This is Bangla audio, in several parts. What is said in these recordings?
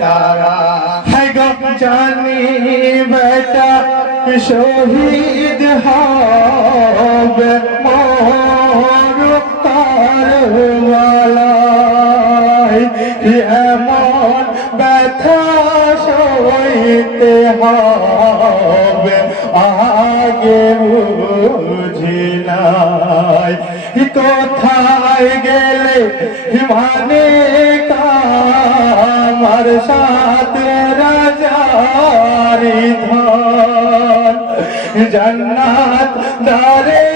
তারা है गो जानी बेटा शहीद হবে মোর কারবালায় এমন ব্যথা সইতে হবে আগে বুঝি নাই কোথায় গেলে মানে আমার সাথে রাজারি ধন জান্নাত দারে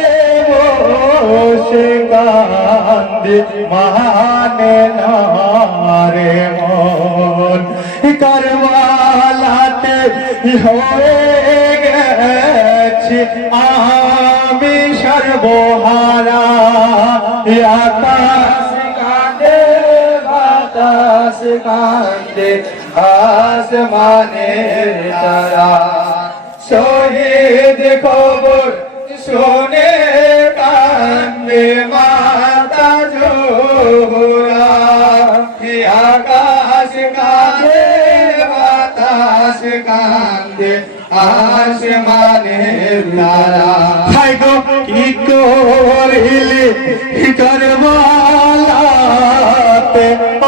বসে কান্দে মানে না রে মন কারবালাতে হয়ে গেছি আমি সর্বহারা আকাশ কাঁদে বাতাস কাঁদে আসমানের তারা শহীদ খবর শুনে কান্দে মাতা জোহরা আকাশ কাঁদে বাতাস কাঁদে আসমানের তারা হায় গো কি করিলে কারবালাতে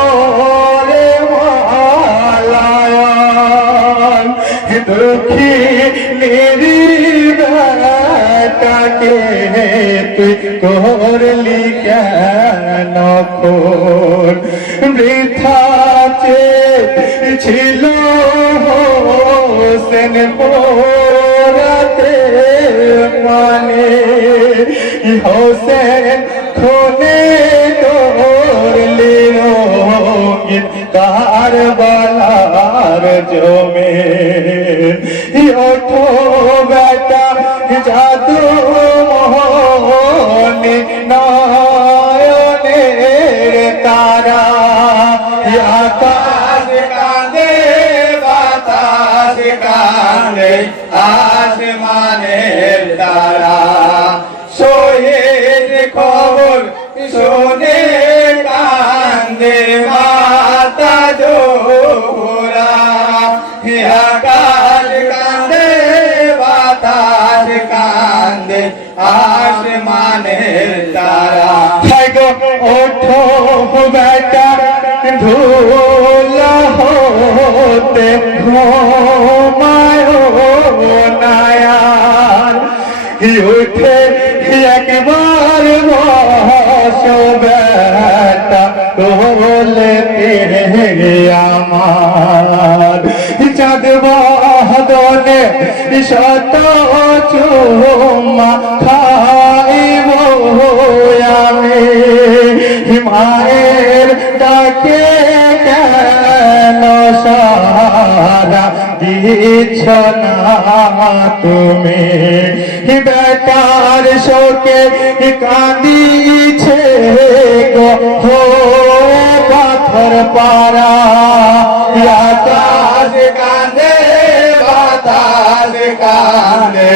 ওরে মালায়ান দুঃখী বেটাকে তুই করলি কেন খুন বৃথা ছিল হোসেন পোরাতে মানে হোসেন খুনে করলি রঙিন কারবালার জমে ওঠো বেটা জাদু মোহনে নয়নের তারা আকাশ কাঁদে বাতাস কাঁদে আসমানের তারা শহীদ খবর শুনে কান্দে মাতা জোহরা আকাশ কাঁদে বাতাস কাঁদে আসমানের তারা ওঠো বেটা ধুলা হতে ঘুমায় নায়ার উঠে একবার বস বেটা বলে আমার চাঁদ বাদনে শত চুমা খাইব আমি মায়ের ডাকে কেন সারা দিচ্ছ না তুমি বেটার শোকে কাঁদিছে গো পাথর পারা আকাশ কাঁদে বাতাস কাঁদে